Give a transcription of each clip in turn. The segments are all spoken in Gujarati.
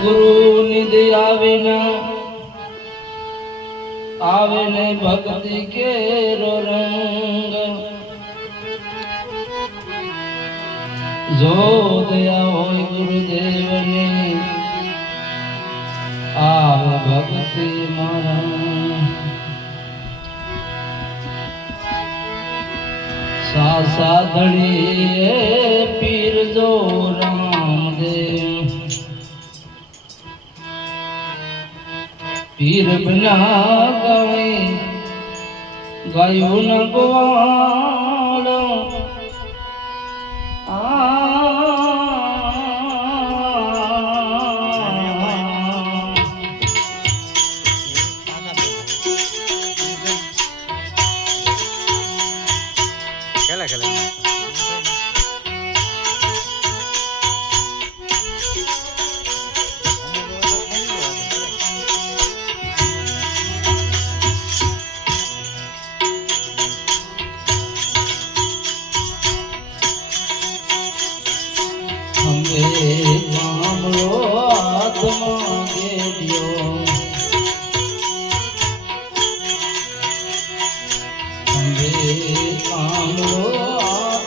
ગુરુ નિધિ આવે ના આવે ને ભક્તિ કેરો રંગ. જો દયા હોય ગુરુદેવની, આવે ભક્તિ મારા સા સાધણી પીર જો પીર બના ગાય ગાયો ન ગોવાળો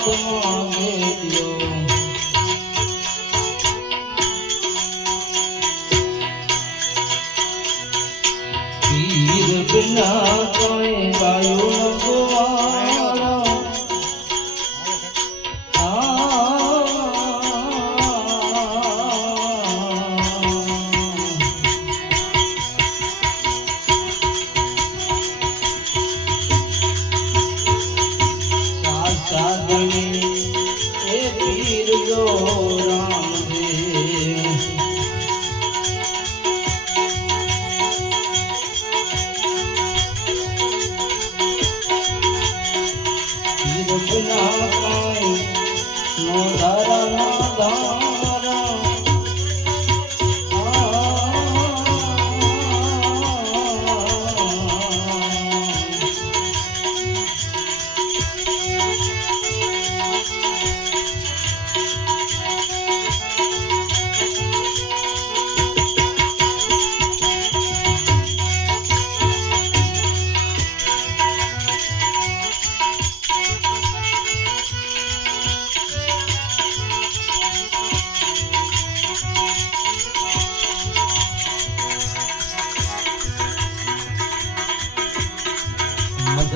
Oh.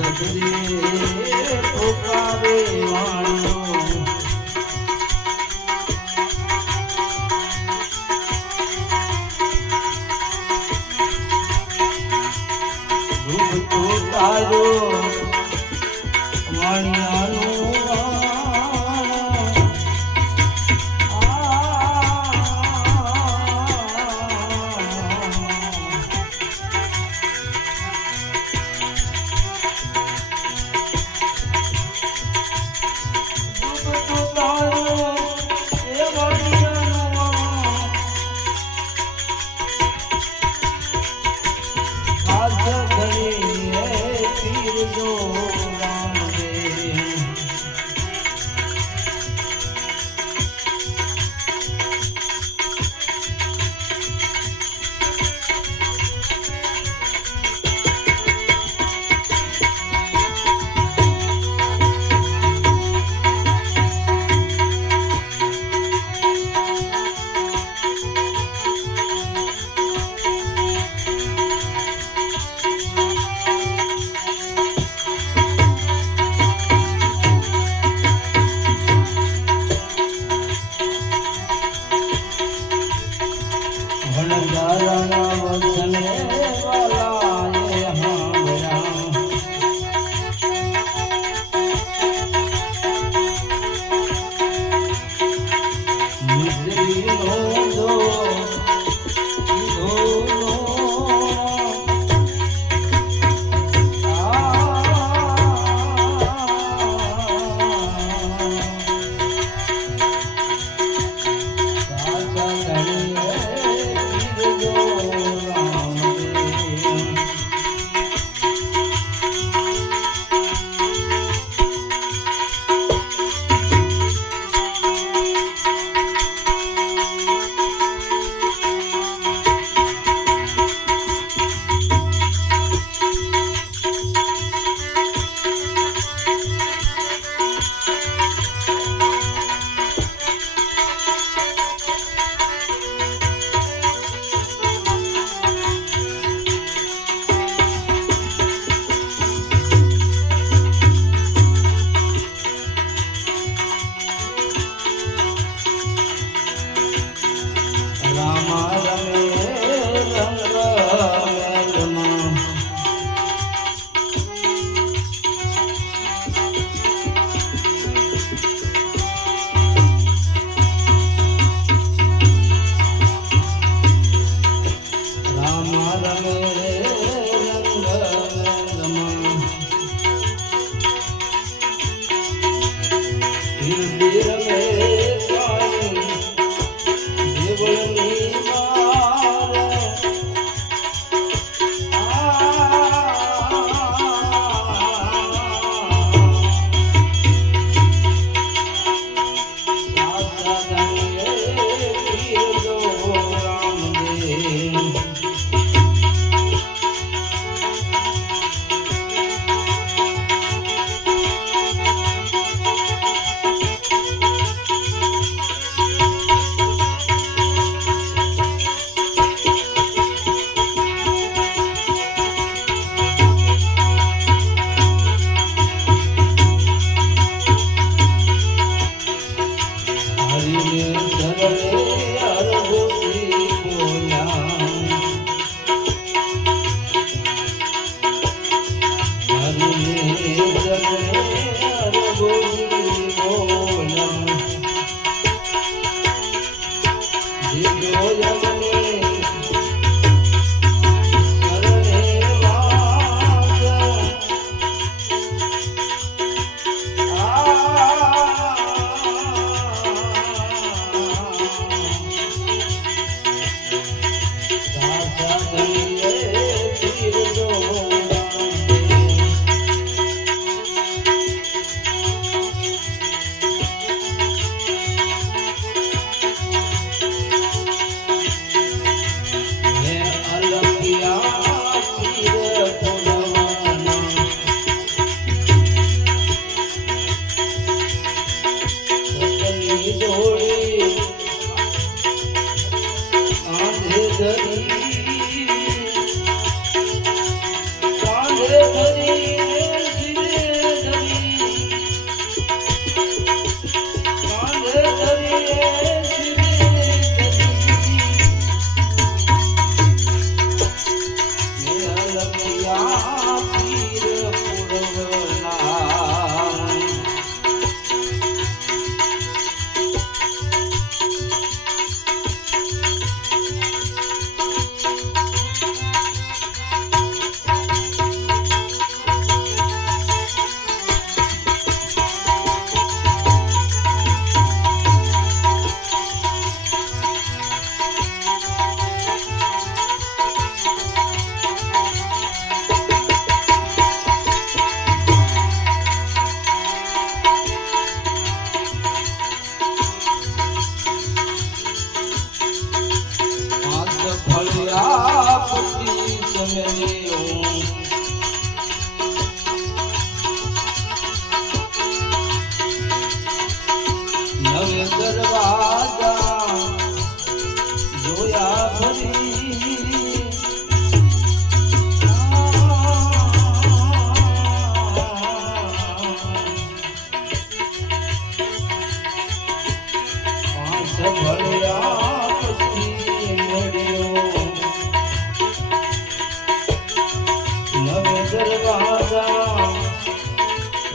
મદદ રે પુકારે તારો વચને Música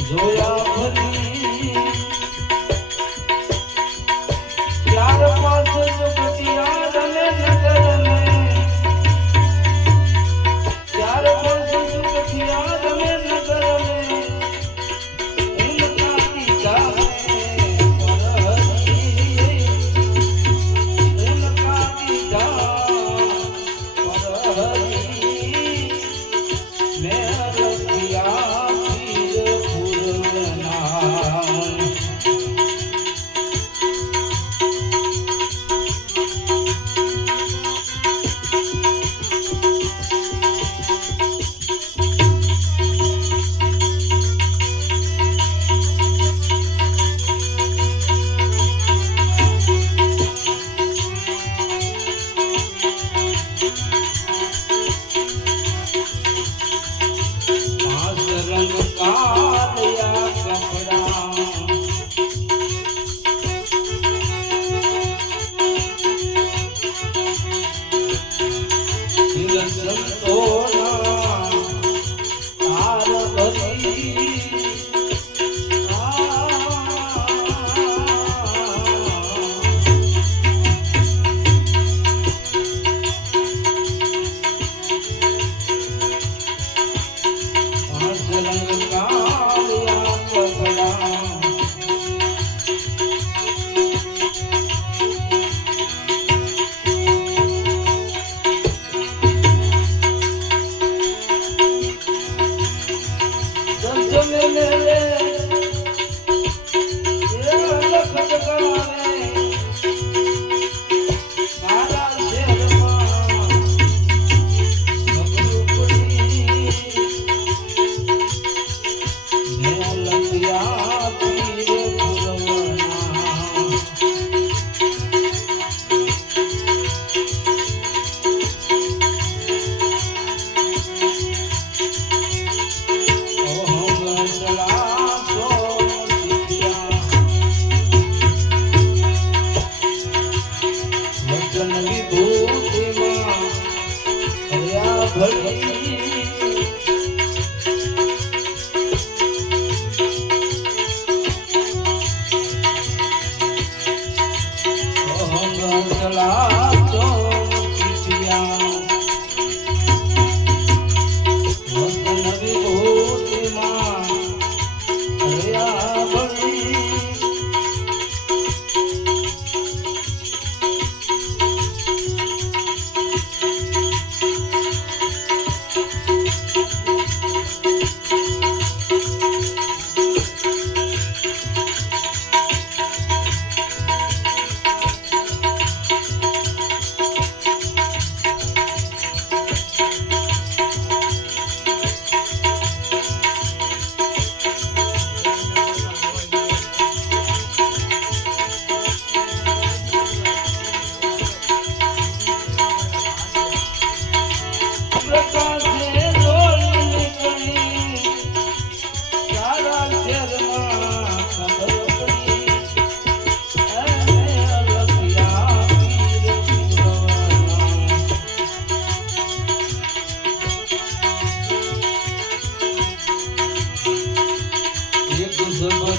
Zoya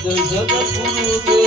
জয় জগৎগুরু দেব